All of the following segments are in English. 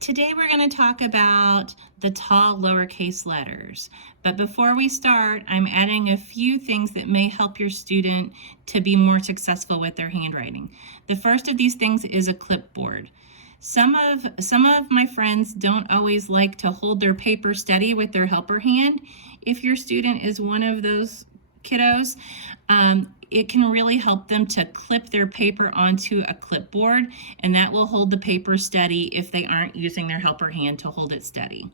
Today we're going to talk about the tall lowercase letters. But before we start, I'm adding a few things that may help your student to be more successful with their handwriting. The first of these things is a clipboard. Some of my friends don't always like to hold their paper steady with their helper hand. If your student is one of those kiddos, it can really help them to clip their paper onto a clipboard, and that will hold the paper steady if they aren't using their helper hand to hold it steady.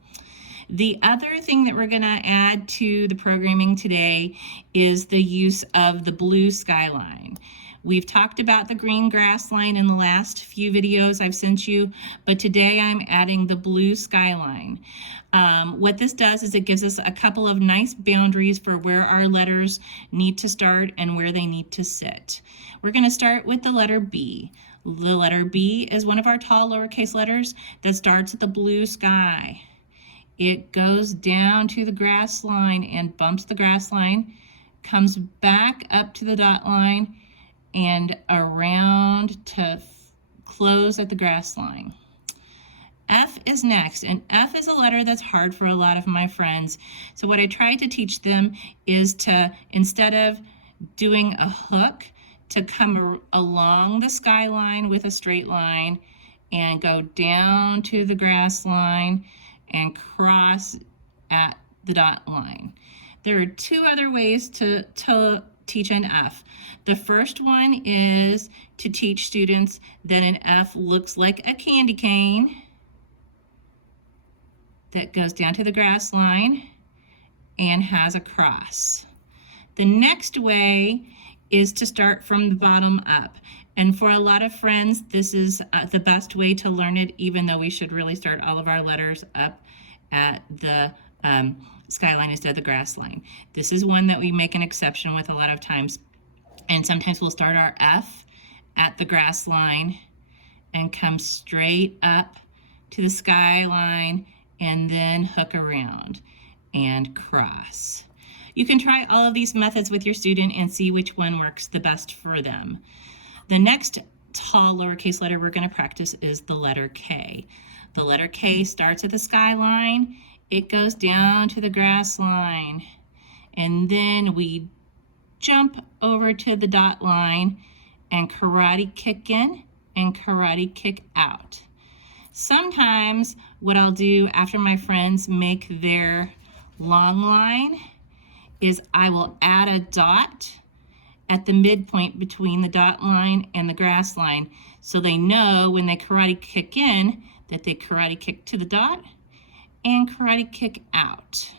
The other thing that we're going to add to the programming today is the use of the blue skyline. We've talked about the green grass line in the last few videos I've sent you, but today I'm adding the blue skyline. What this does is it gives us a couple of nice boundaries for where our letters need to start and where they need to sit. We're going to start with the letter B. The letter B is one of our tall lowercase letters that starts at the blue sky. It goes down to the grass line and bumps the grass line, comes back up to the dot line, and around to close at the grass line. F is next, and F is a letter that's hard for a lot of my friends. So what I try to teach them is to, instead of doing a hook, to come along the skyline with a straight line and go down to the grass line and cross at the dot line. There are two other ways to teach an F. The first one is to teach students that an F looks like a candy cane that goes down to the grass line and has a cross. The next way is to start from the bottom up. And for a lot of friends, this is the best way to learn it, even though we should really start all of our letters up at the skyline instead of the grass line. This is one that we make an exception with a lot of times. And sometimes we'll start our F at the grass line and come straight up to the skyline and then hook around and cross. You can try all of these methods with your student and see which one works the best for them. The next tall lowercase letter we're going to practice is the letter K. The letter K starts at the skyline, it goes down to the grass line, and then we jump over to the dot line and karate kick in and karate kick out. Sometimes what I'll do after my friends make their long line is I will add a dot at the midpoint between the dot line and the grass line, so they know when they karate kick in that they karate kick to the dot and karate kick out.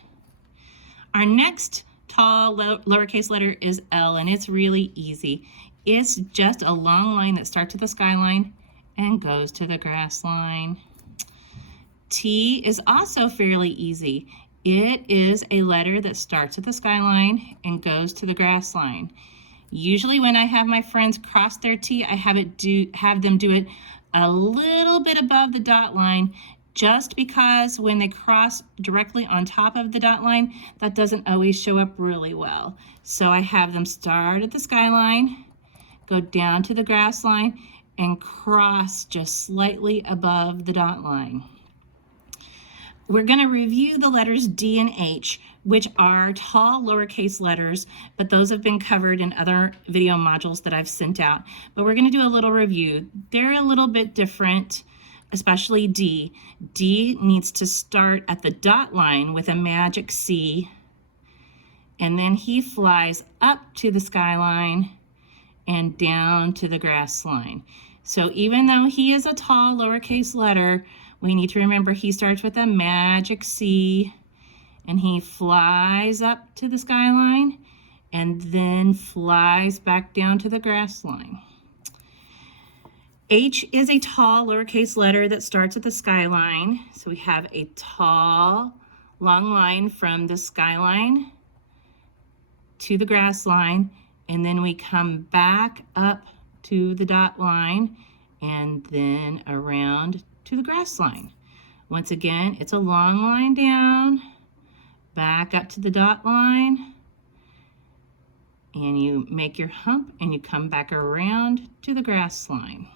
Our next tall lowercase letter is L, and it's really easy. It's just a long line that starts at the skyline and goes to the grass line. T is also fairly easy. It is a letter that starts at the skyline and goes to the grass line. Usually when I have my friends cross their T, I have them do it a little bit above the dot line, just because when they cross directly on top of the dot line, that doesn't always show up really well. So I have them start at the skyline, go down to the grass line, and cross just slightly above the dot line. We're going to review the letters D and H, which are tall lowercase letters, but those have been covered in other video modules that I've sent out. But we're going to do a little review. They're a little bit different, especially D. D needs to start at the dot line with a magic C, and then he flies up to the skyline and down to the grass line. So even though he is a tall lowercase letter, we need to remember he starts with a magic C, and he flies up to the skyline and then flies back down to the grass line. H is a tall lowercase letter that starts at the skyline. So we have a tall, long line from the skyline to the grass line, and then we come back up to the dot line and then around to the grass line. Once again, it's a long line down, back up to the dot line, and you make your hump and you come back around to the grass line.